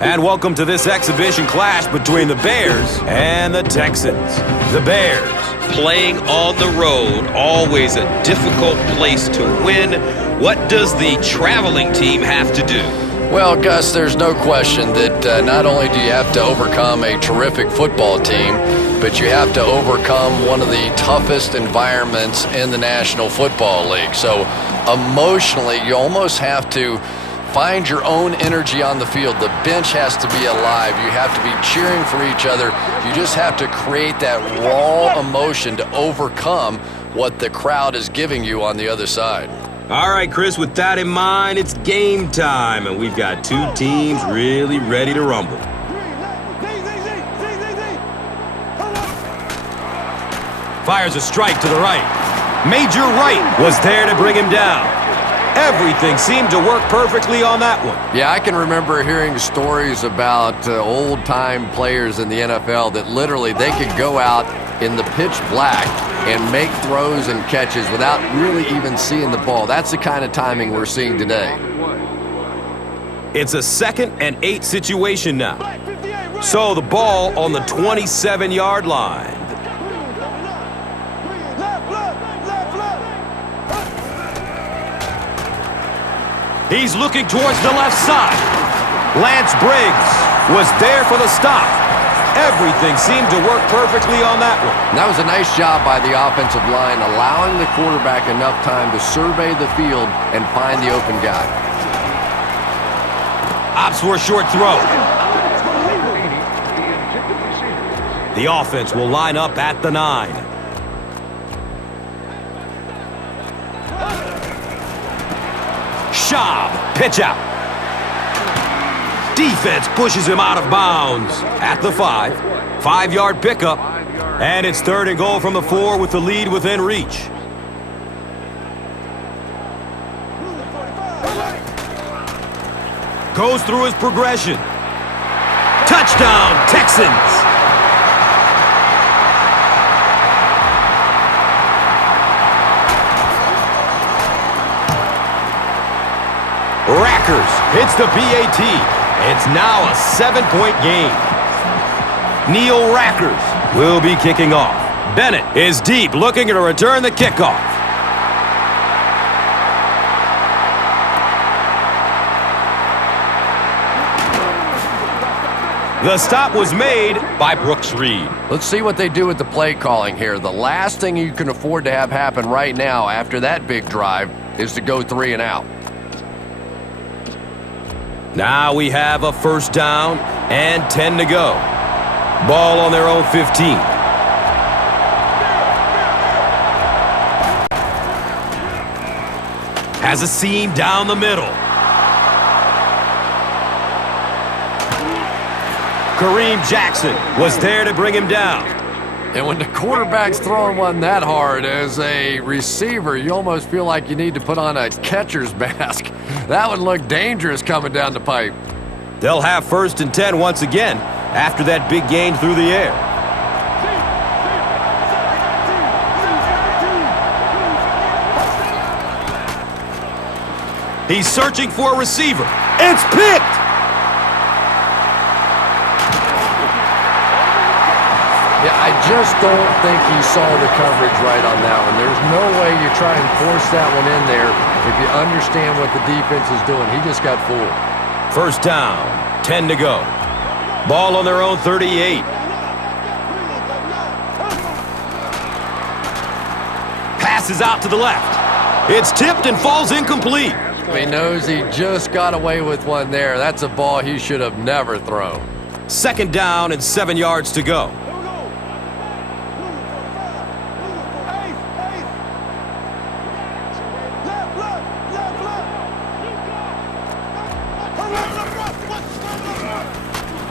And welcome to this exhibition clash between the Bears and the Texans. The Bears playing on the road, always a difficult place to win. What does the traveling team have to do? Well, Gus, there's no question that not only do you have to overcome a terrific football team, but you have to overcome one of the toughest environments in the National Football League. So emotionally, you almost have to find your own energy on the field. The bench has to be alive. You have to be cheering for each other. You just have to create that raw emotion to overcome what the crowd is giving you on the other side. All right, Chris, with that in mind, it's game time, and we've got two teams really ready to rumble. Fires a strike to the right. Major Wright was there to bring him down. Everything seemed to work perfectly on that one. Yeah, I can remember hearing stories about old-time players in the NFL that literally they could go out in the pitch black and make throws and catches without really even seeing the ball. That's the kind of timing we're seeing today. It's a 2nd and 8 situation now. So the ball on the 27-yard line. He's looking towards the left side. Lance Briggs was there for the stop. Everything seemed to work perfectly on that one. And that was a nice job by the offensive line, allowing the quarterback enough time to survey the field and find the open guy. Opts for a short throw. The offense will line up at the 9. Schaub, pitch out. Defense pushes him out of bounds at the 5. 5-yard pickup. And it's 3rd and goal from the 4 with the lead within reach. Goes through his progression. Touchdown, Texans! Rackers hits the PAT. It's now a 7-point game. Neil Rackers will be kicking off. Bennett is deep, looking to return the kickoff. The stop was made by Brooks Reed. Let's see what they do with the play calling here. The last thing you can afford to have happen right now after that big drive is to go 3 and out. Now we have a 1st down and 10 to go. Ball on their own 15. Has a seam down the middle. Kareem Jackson was there to bring him down. And when the quarterback's throwing one that hard as a receiver, you almost feel like you need to put on a catcher's mask. That would look dangerous coming down the pipe. They'll have 1st and 10 once again after that big gain through the air. He's searching for a receiver. It's picked! Yeah, I just don't think he saw the coverage right on that one. There's no way you try and force that one in there if you understand what the defense is doing. He just got fooled. 1st down, 10 to go. Ball on their own 38. Passes out to the left. It's tipped and falls incomplete. He knows he just got away with one there. That's a ball he should have never thrown. 2nd down and 7 yards to go.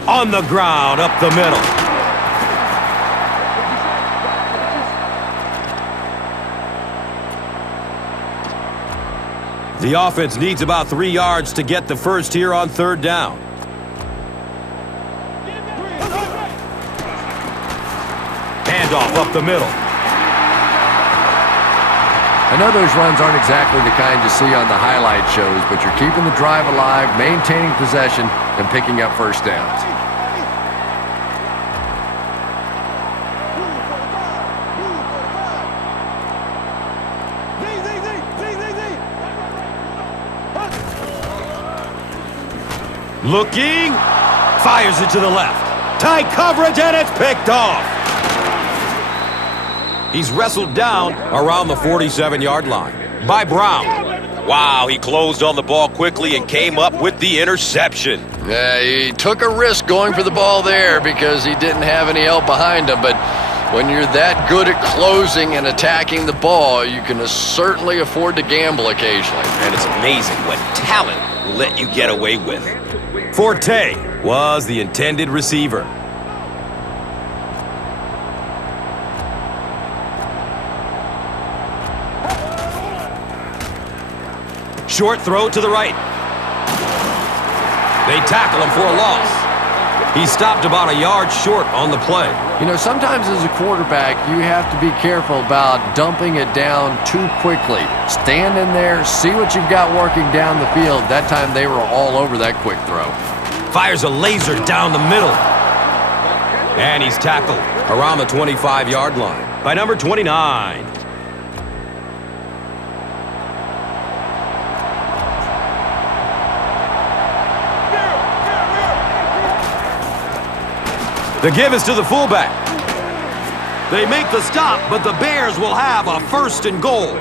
On the ground, up the middle. The offense needs about 3 yards to get the first here on third down. Handoff up the middle. I know those runs aren't exactly the kind you see on the highlight shows, but you're keeping the drive alive, maintaining possession, and picking up first downs. Looking, fires it to the left. Tight coverage, and it's picked off. He's wrestled down around the 47-yard line by Brown. Wow, he closed on the ball quickly and came up with the interception. Yeah, he took a risk going for the ball there because he didn't have any help behind him, but when you're that good at closing and attacking the ball, you can certainly afford to gamble occasionally. And it's amazing what talent will let you get away with. Forte was the intended receiver. Short throw to the right. They tackle him for a loss. He stopped about a yard short on the play. You know, sometimes as a quarterback, you have to be careful about dumping it down too quickly. Stand in there, see what you've got working down the field. That time they were all over that quick throw. Fires a laser down the middle. And he's tackled around the 25-yard line by number 29. The give is to the fullback. They make the stop, but the Bears will have a first and goal.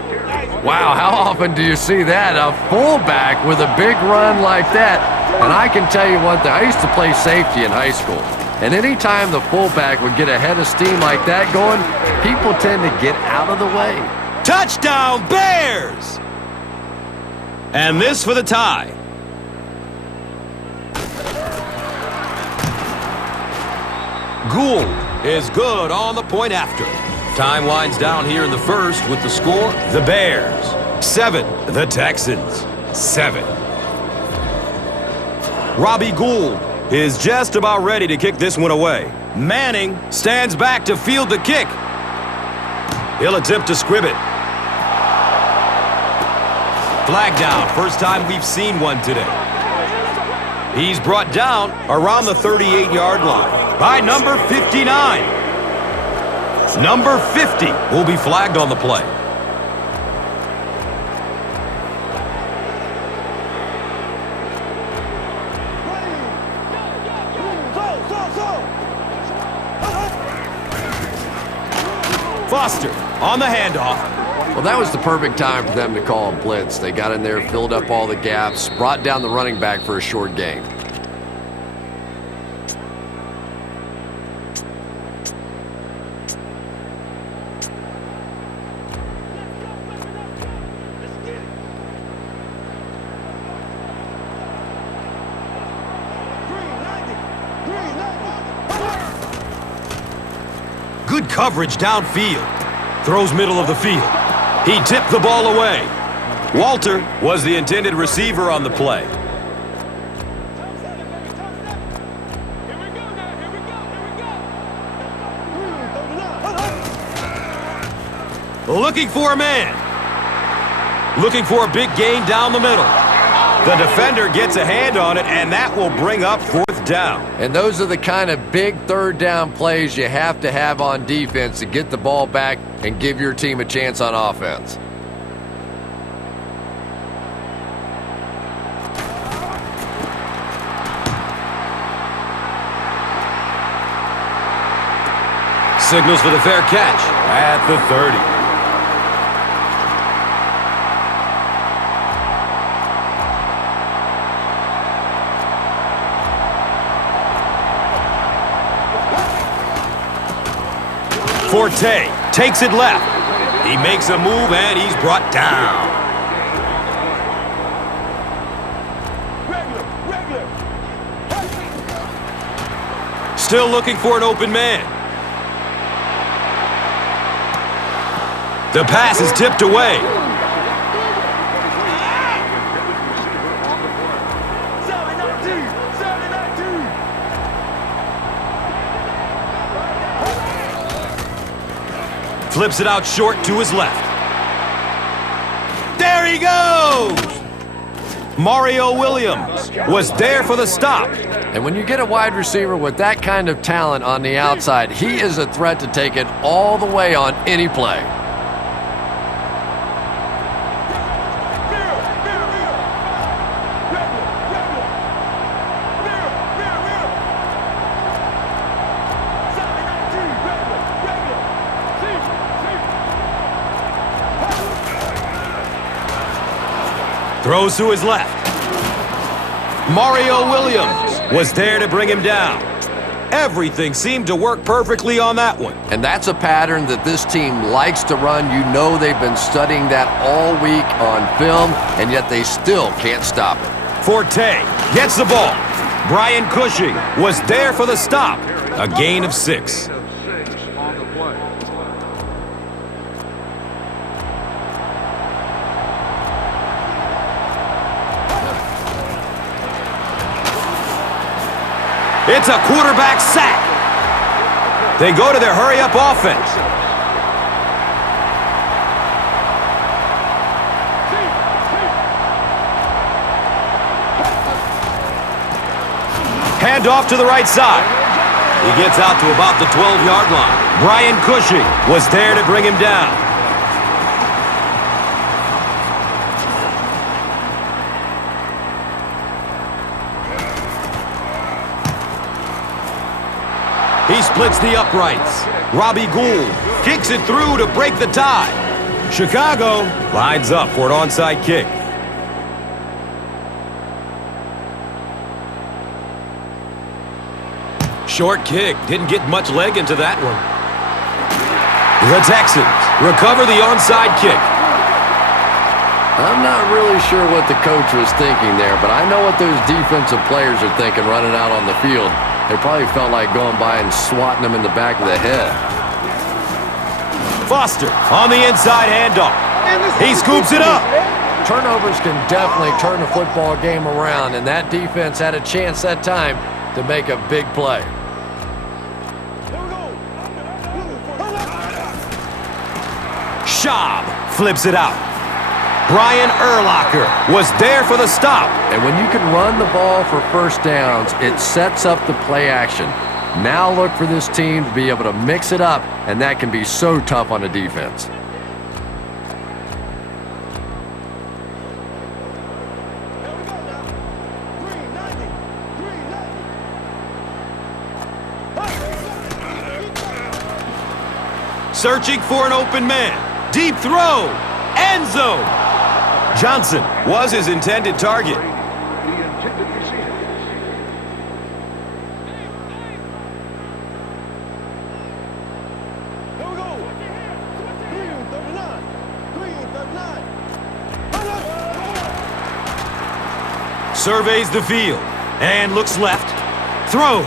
Wow, how often do you see that? A fullback with a big run like that. And I can tell you one thing, I used to play safety in high school. And anytime the fullback would get a head of steam like that going, people tend to get out of the way. Touchdown, Bears! And this for the tie. Gould is good on the point after. Time winds down here in the first with the score. The Bears, 7. The Texans, 7. Robbie Gould is just about ready to kick this one away. Manning stands back to field the kick. He'll attempt to squib it. Flag down. First time we've seen one today. He's brought down around the 38-yard line by number 59. Number 50 will be flagged on the play. Foster on the handoff. Well, that was the perfect time for them to call a blitz. They got in there, filled up all the gaps, brought down the running back for a short gain. Good coverage downfield. Throws middle of the field. He tipped the ball away. Walter was the intended receiver on the play. Looking for a man. Looking for a big gain down the middle. The defender gets a hand on it, and that will bring up fourth down. And those are the kind of big third down plays you have to have on defense to get the ball back and give your team a chance on offense. Signals for the fair catch at the 30. Forte takes it left. He makes a move and he's brought down. Still looking for an open man. The pass is tipped away. Flips it out short to his left. There he goes! Mario Williams was there for the stop. And when you get a wide receiver with that kind of talent on the outside, he is a threat to take it all the way on any play. Throws to his left. Mario Williams was there to bring him down. Everything seemed to work perfectly on that one. And that's a pattern that this team likes to run. You know they've been studying that all week on film, and yet they still can't stop it. Forte gets the ball. Brian Cushing was there for the stop. A gain of 6. It's a quarterback sack. They go to their hurry-up offense. Hand off to the right side. He gets out to about the 12-yard line. Brian Cushing was there to bring him down. He splits the uprights. Robbie Gould kicks it through to break the tie. Chicago lines up for an onside kick. Short kick. Didn't get much leg into that one. The Texans recover the onside kick. I'm not really sure what the coach was thinking there, but I know what those defensive players are thinking running out on the field. They probably felt like going by and swatting him in the back of the head. Foster on the inside handoff. He scoops it up. Turnovers can definitely turn a football game around, and that defense had a chance that time to make a big play. Schaub flips it out. Brian Urlacher was there for the stop. And when you can run the ball for first downs, it sets up the play action. Now look for this team to be able to mix it up, and that can be so tough on a defense. Searching for an open man. Deep throw. End zone. Johnson was his intended target. Surveys the field and looks left. Throws.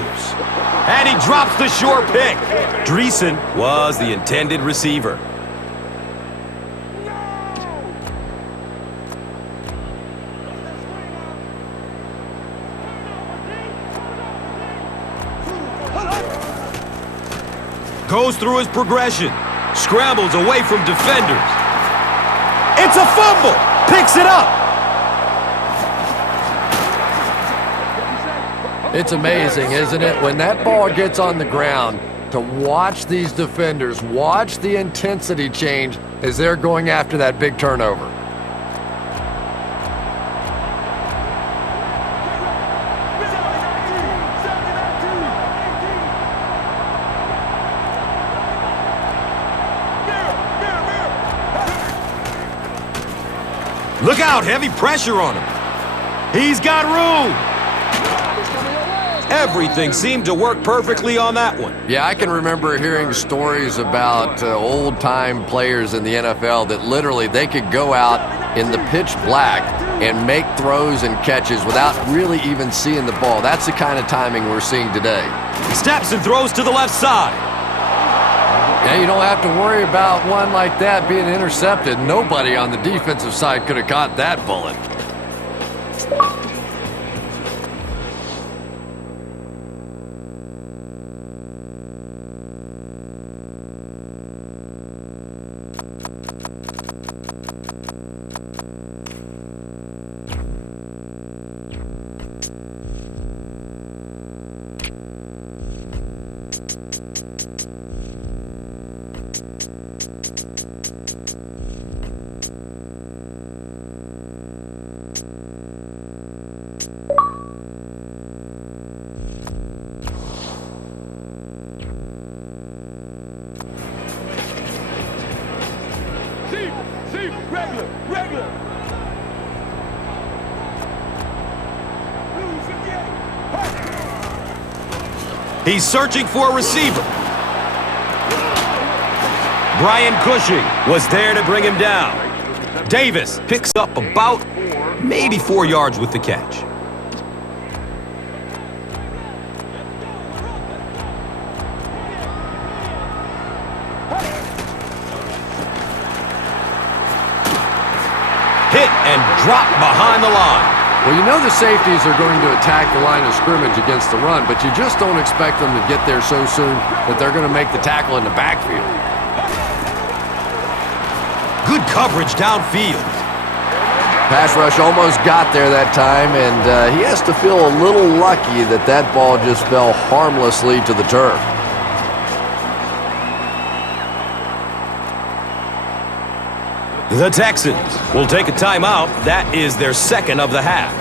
And he drops the short pick. Dreesen was the intended receiver. Goes through his progression. Scrambles away from defenders. It's a fumble. Picks it up. It's amazing, isn't it? When that ball gets on the ground, to watch these defenders, watch the intensity change as they're going after that big turnover. Look out, heavy pressure on him. He's got room. Everything seemed to work perfectly on that one. Yeah, I can remember hearing stories about old-time players in the NFL that literally they could go out in the pitch black and make throws and catches without really even seeing the ball. That's the kind of timing we're seeing today. Steps and throws to the left side. Yeah, you don't have to worry about one like that being intercepted. Nobody on the defensive side could have caught that bullet. Regular. He's searching for a receiver. Brian Cushing was there to bring him down. Davis picks up about maybe 4 yards with the catch. Hit and dropped behind the line. Well, you know the safeties are going to attack the line of scrimmage against the run, but you just don't expect them to get there so soon that they're going to make the tackle in the backfield. Good coverage downfield. Pass rush almost got there that time, and he has to feel a little lucky that that ball just fell harmlessly to the turf. The Texans will take a timeout. That is their second of the half.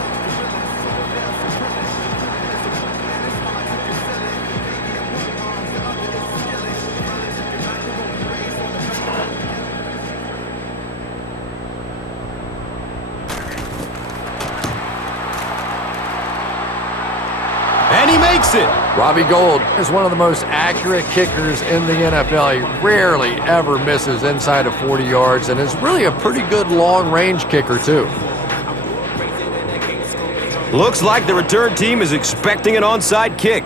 And he makes it. Robbie Gould is one of the most accurate kickers in the NFL. He rarely ever misses inside of 40 yards and is really a pretty good long-range kicker, too. Looks like the return team is expecting an onside kick.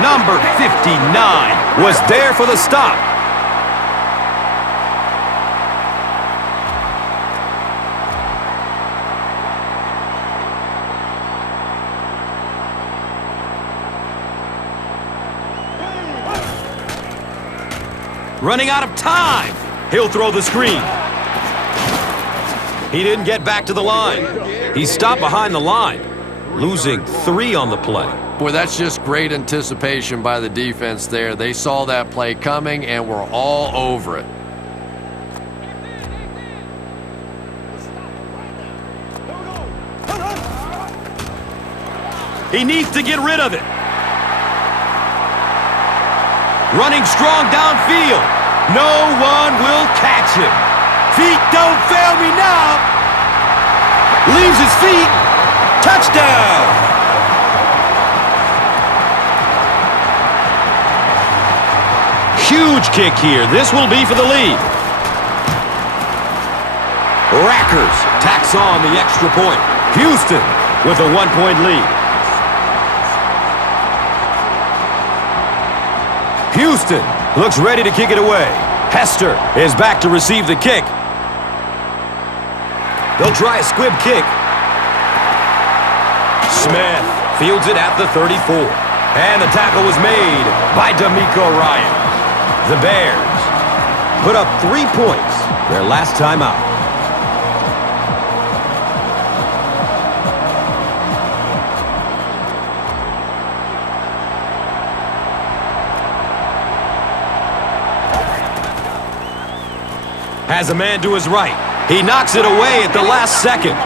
Number 59 was there for the stop. Running out of time. He'll throw the screen. He didn't get back to the line. He stopped behind the line, losing 3 on the play. Boy, that's just great anticipation by the defense there. They saw that play coming and were all over it. He needs to get rid of it. Running strong downfield. No one will catch him. Feet don't fail me now. Leaves his feet. Touchdown. Huge kick here. This will be for the lead. Rackers tacks on the extra point. Houston with a 1-point lead. Houston looks ready to kick it away. Hester is back to receive the kick. They'll try a squib kick. Smith fields it at the 34. And the tackle was made by D'Amico Ryan. The Bears put up 3 points their last time out. Has a man to his right. He knocks it away at the last second.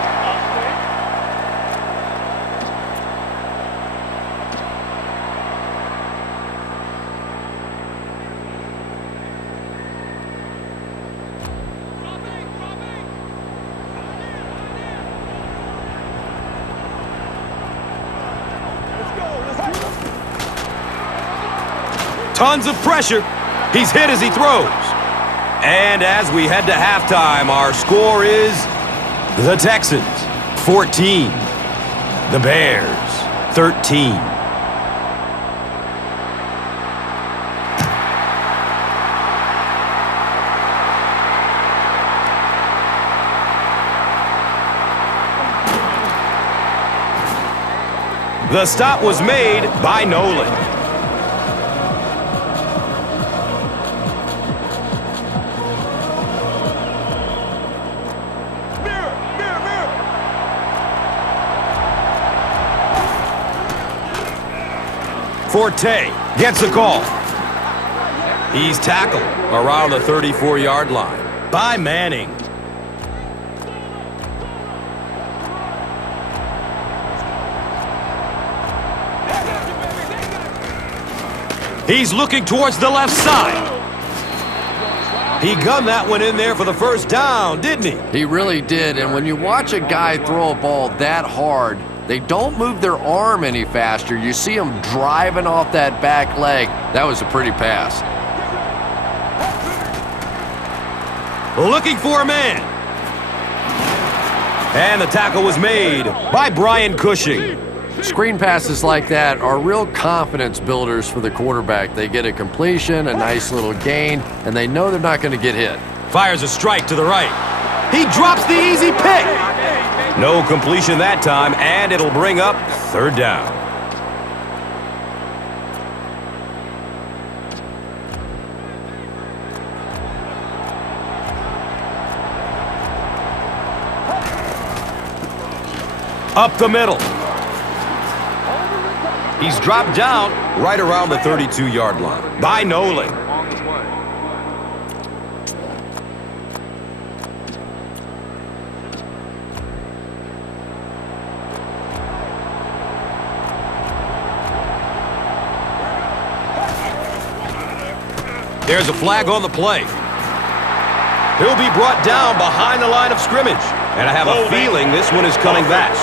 tons of pressure. He's hit as he throws. And as we head to halftime, our score is the Texans 14, the Bears 13. The stop was made by Nolan. Forte gets the call. He's tackled around the 34-yard line by Manning. He's looking towards the left side. He gunned that one in there for the first down, didn't he? He really did, and when you watch a guy throw a ball that hard, they don't move their arm any faster. You see them driving off that back leg. That was a pretty pass. Looking for a man. And the tackle was made by Brian Cushing. Screen passes like that are real confidence builders for the quarterback. They get a completion, a nice little gain, and they know they're not going to get hit. Fires a strike to the right. He drops the easy pick. No completion that time, and it'll bring up third down. Up the middle. He's dropped down right around the 32-yard line by Nolan. There's a flag on the play. He'll be brought down behind the line of scrimmage. And I have a feeling this one is coming back.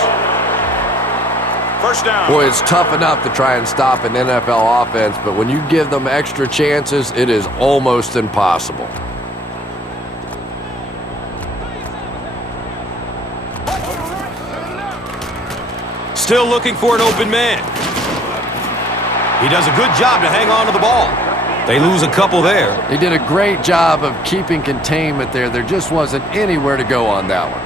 First down. Boy, it's tough enough to try and stop an NFL offense, but when you give them extra chances, it is almost impossible. Still looking for an open man. He does a good job to hang on to the ball. They lose a couple there. They did a great job of keeping containment there. There just wasn't anywhere to go on that one.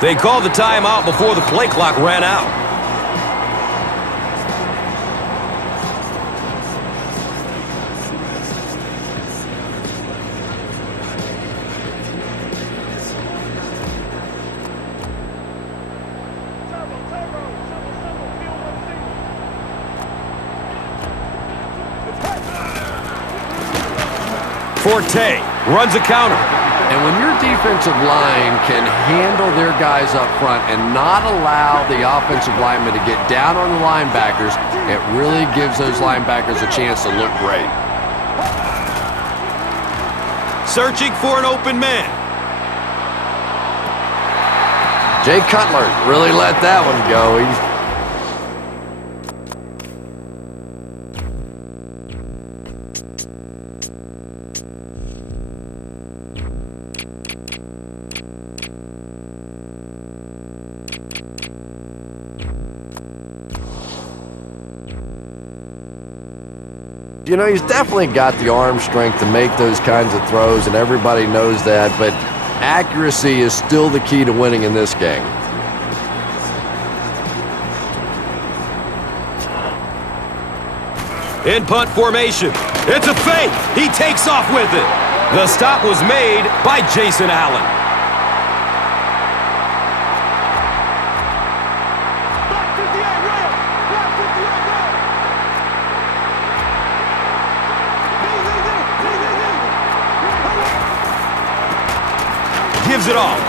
They called the timeout before the play clock ran out. Forte runs a counter. And when your defensive line can handle their guys up front and not allow the offensive linemen to get down on the linebackers, it really gives those linebackers a chance to look great. Searching for an open man. Jay Cutler really let that one go. You know, he's definitely got the arm strength to make those kinds of throws, and everybody knows that, but accuracy is still the key to winning in this game. In punt formation. It's a fake. He takes off with it. The stop was made by Jason Allen. Black 58, right up. Black 58. it off.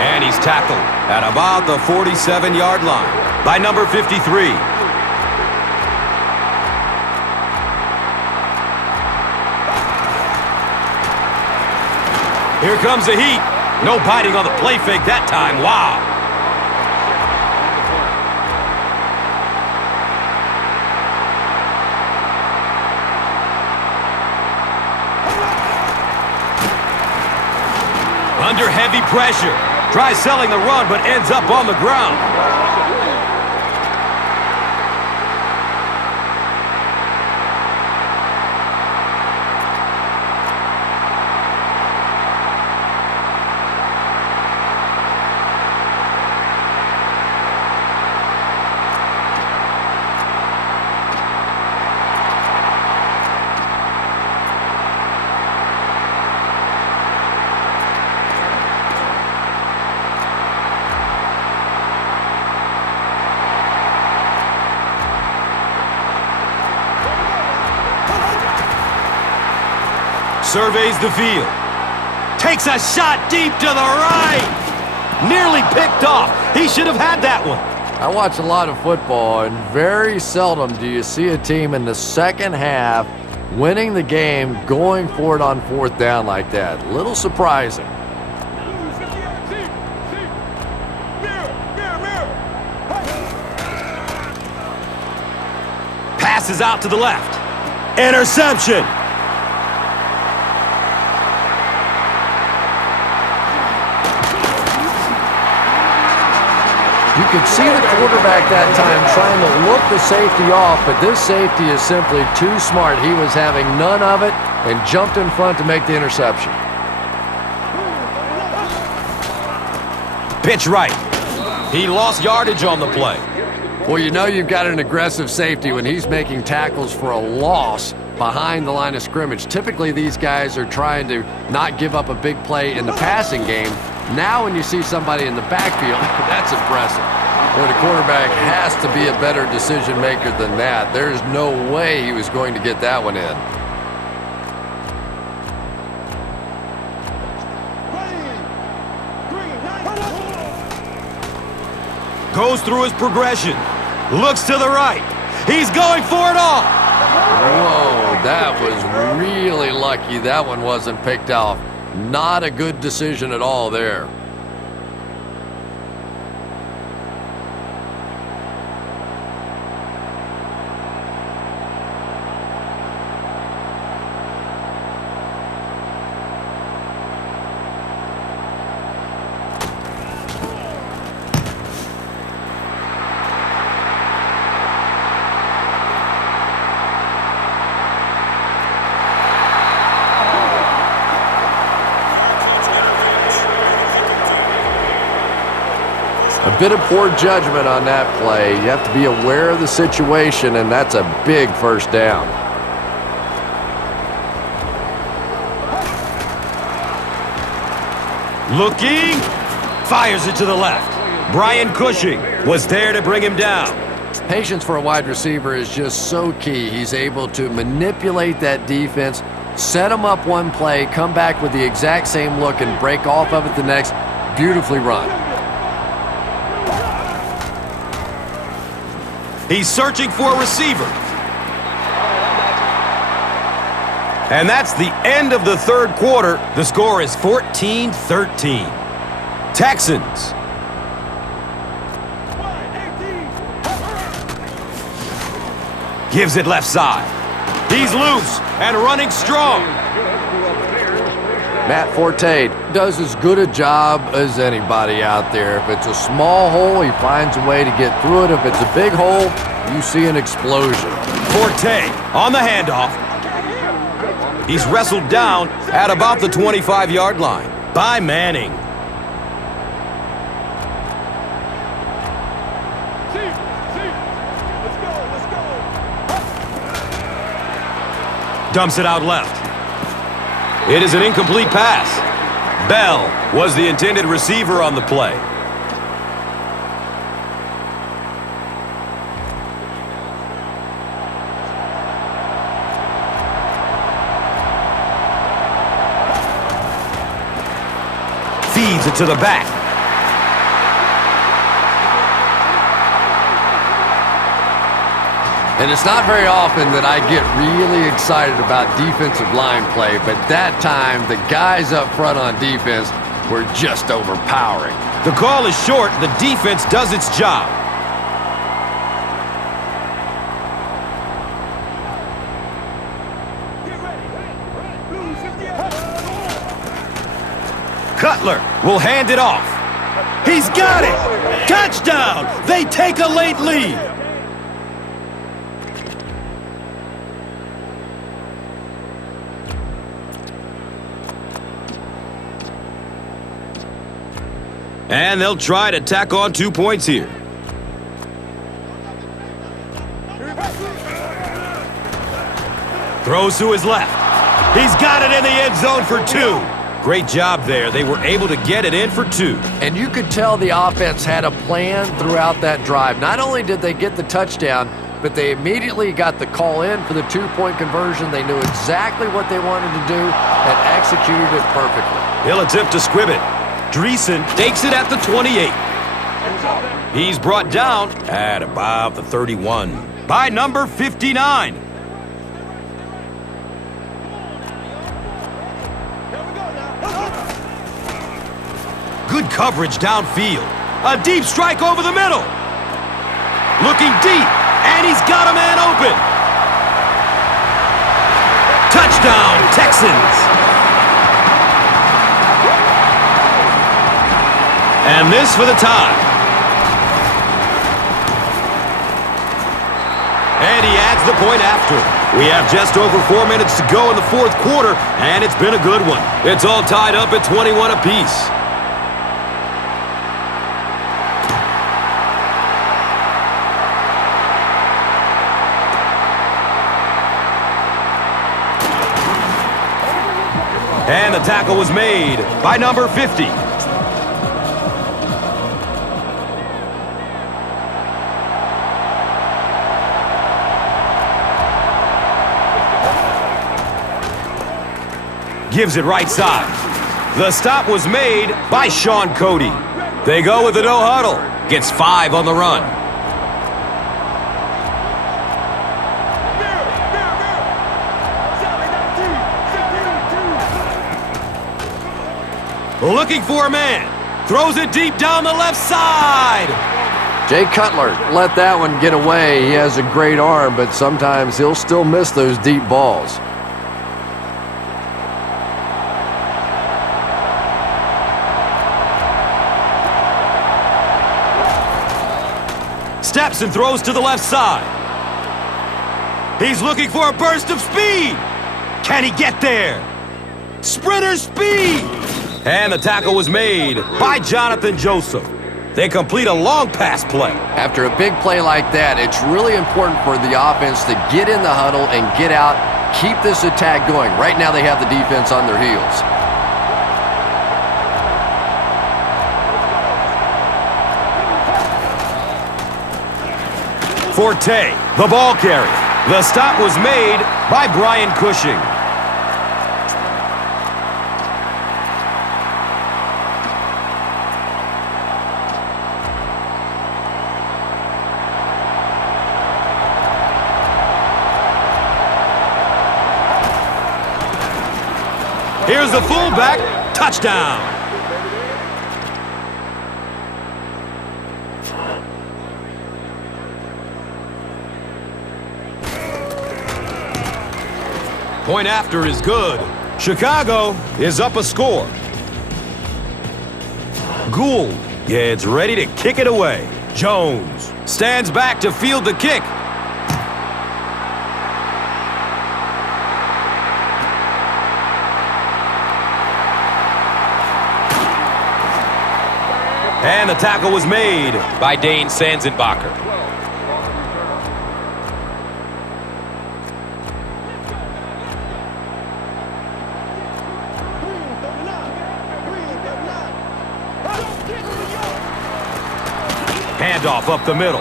And he's tackled at about the 47-yard line by number 53. Here comes the heat. No biting on the play fake that time. Wow. Under heavy pressure. Tries selling the run, but ends up on the ground. Surveys the field. Takes a shot deep to the right. Nearly picked off. He should have had that one. I watch a lot of football, and very seldom do you see a team in the second half winning the game going for it on fourth down like that. Little surprising. Passes out to the left. Interception. You could see the quarterback that time trying to look the safety off, but this safety is simply too smart. He was having none of it and jumped in front to make the interception. Pitch right. He lost yardage on the play. Well, you know you've got an aggressive safety when he's making tackles for a loss behind the line of scrimmage. Typically, these guys are trying to not give up a big play in the passing game. Now when you see somebody in the backfield, that's impressive. Well, the quarterback has to be a better decision maker than that. There's no way he was going to get that one in. Goes through his progression. Looks to the right. He's going for it all. Whoa, that was really lucky that one wasn't picked off. Not a good decision at all there. A bit of poor judgment on that play. You have to be aware of the situation, and that's a big first down. Looking. Fires it to the left. Brian Cushing was there to bring him down. Patience for a wide receiver is just so key. He's able to manipulate that defense, set them up one play, come back with the exact same look, and break off of it the next. Beautifully run. He's searching for a receiver. And that's the end of the third quarter. The score is 14-13. Texans. Gives it left side. He's loose and running strong. Matt Forte does as good a job as anybody out there. If it's a small hole, he finds a way to get through it. If it's a big hole, you see an explosion. Forte on the handoff. He's wrestled down at about the 25-yard line by Manning. Dumps it out left. It is an incomplete pass. Bell was the intended receiver on the play. Moves it to the back. And it's not very often that I get really excited about defensive line play, but that time, the guys up front on defense were just overpowering. The call is short. The defense does its job. Cutler will hand it off. He's got it! Touchdown! They take a late lead. And they'll try to tack on 2 points here. Throws to his left. He's got it in the end zone for 2. Great job there. They were able to get it in for 2. And you could tell the offense had a plan throughout that drive. Not only did they get the touchdown, but they immediately got the call in for the 2-point conversion. They knew exactly what they wanted to do and executed it perfectly. He'll attempt to squib it. Dreesen takes it at the 28. He's brought down at about the 31 by number 59. Good coverage downfield. A deep strike over the middle. Looking deep, and he's got a man open. Touchdown, Texans. And this for the tie. And he adds the point after. We have just over 4 minutes to go in the fourth quarter, and it's been a good one. It's all tied up at 21 apiece. And the tackle was made by number 50. Gives it right side. The stop was made by Sean Cody. They go with the no huddle. Gets 5 on the run. Looking for a man. Throws it deep down the left side. Jay Cutler let that one get away. He has a great arm, but sometimes he'll still miss those deep balls. Steps and throws to the left side. He's looking for a burst of speed. Can he get there? Sprinter speed. And the tackle was made by Jonathan Joseph. They complete a long pass play. After a big play like that, it's really important for the offense to get in the huddle and get out, keep this attack going. Right now they have the defense on their heels. Forte, the ball carrier. The stop was made by Brian Cushing. Here's the fullback. Touchdown. Point after is good. Chicago is up a score. Gould gets ready to kick it away. Jones stands back to field the kick. And the tackle was made by Dane Sanzenbacher. Handoff up the middle.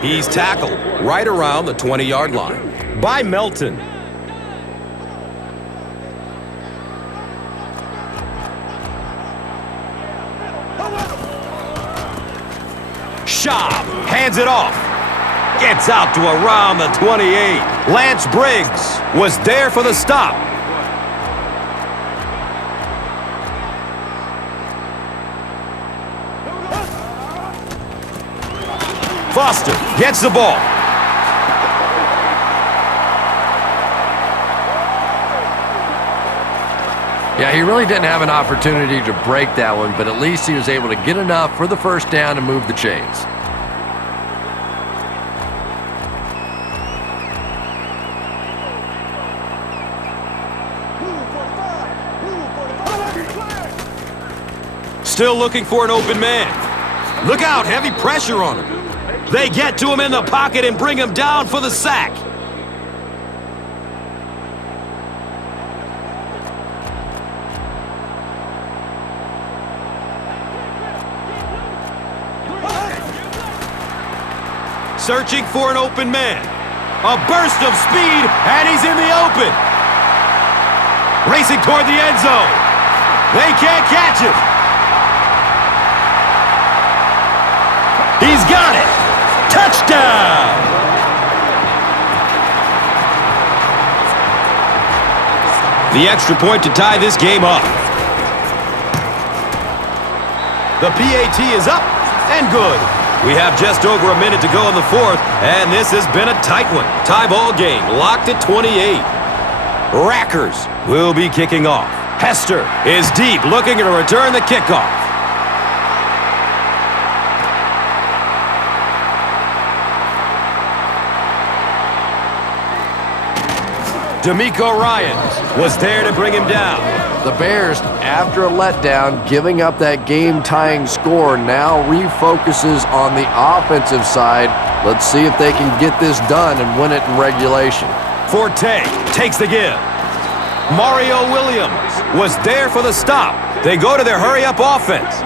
He's tackled right around the 20-yard line by Melton. Schaub hands it off. Gets out to around the 28. Lance Briggs was there for the stop. Foster gets the ball. Yeah, he really didn't have an opportunity to break that one, but at least he was able to get enough for the first down and move the chains. Still looking for an open man. Look out, heavy pressure on him. They get to him in the pocket and bring him down for the sack. Searching for an open man. A burst of speed, and he's in the open. Racing toward the end zone. They can't catch him. He's got it. Touchdown. The extra point to tie this game up. The PAT is up and good. We have just over a minute to go in the fourth, and this has been a tight one. Tie ball game, locked at 28. Rackers will be kicking off. Hester is deep, looking to return the kickoff. D'Amico Ryans was there to bring him down. The Bears, after a letdown, giving up that game-tying score, now refocuses on the offensive side. Let's see if they can get this done and win it in regulation. Forte takes the give. Mario Williams was there for the stop. They go to their hurry-up offense.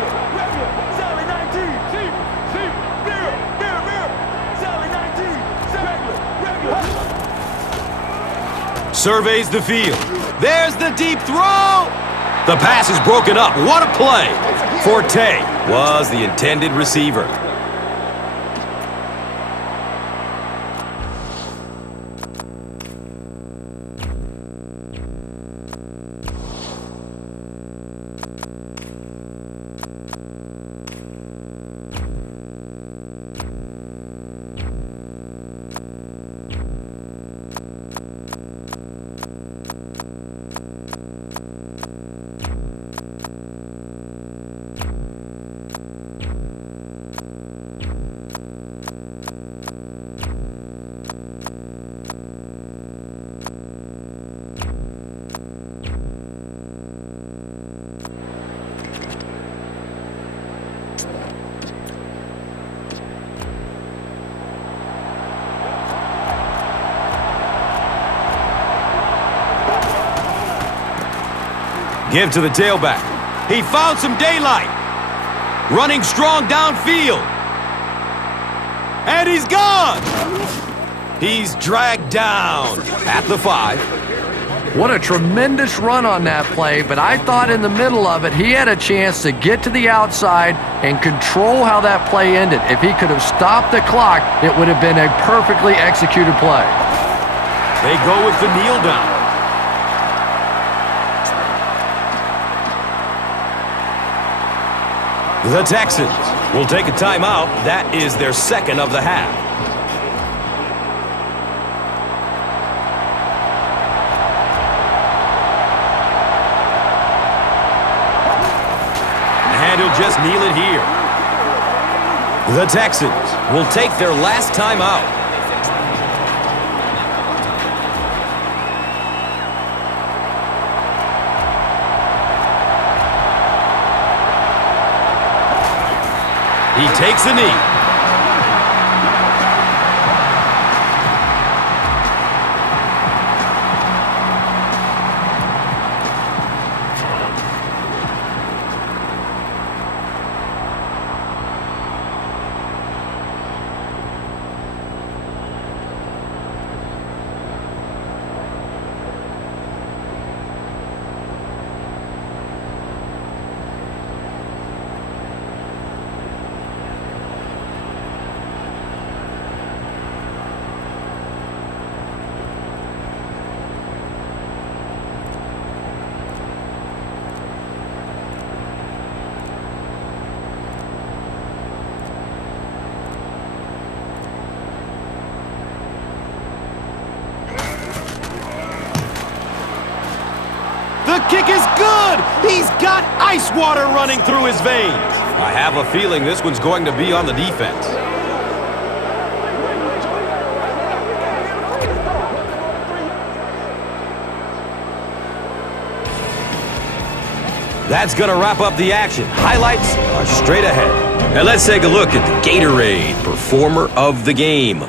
Surveys the field. There's the deep throw. The pass is broken up. What a play. Forte was the intended receiver. Give to the tailback. He found some daylight. Running strong downfield. And he's gone. He's dragged down at the 5. What a tremendous run on that play, but I thought in the middle of it, he had a chance to get to the outside and control how that play ended. If he could have stopped the clock, it would have been a perfectly executed play. They go with the kneel down. The Texans will take a timeout. That is their second of the half. And he'll just kneel it here. The Texans will take their last timeout. He takes a knee. kick is good. He's got ice water running through his veins. I have a feeling this one's going to be on the defense. That's going to wrap up the action. Highlights are straight ahead. Now let's take a look at the Gatorade Performer of the Game.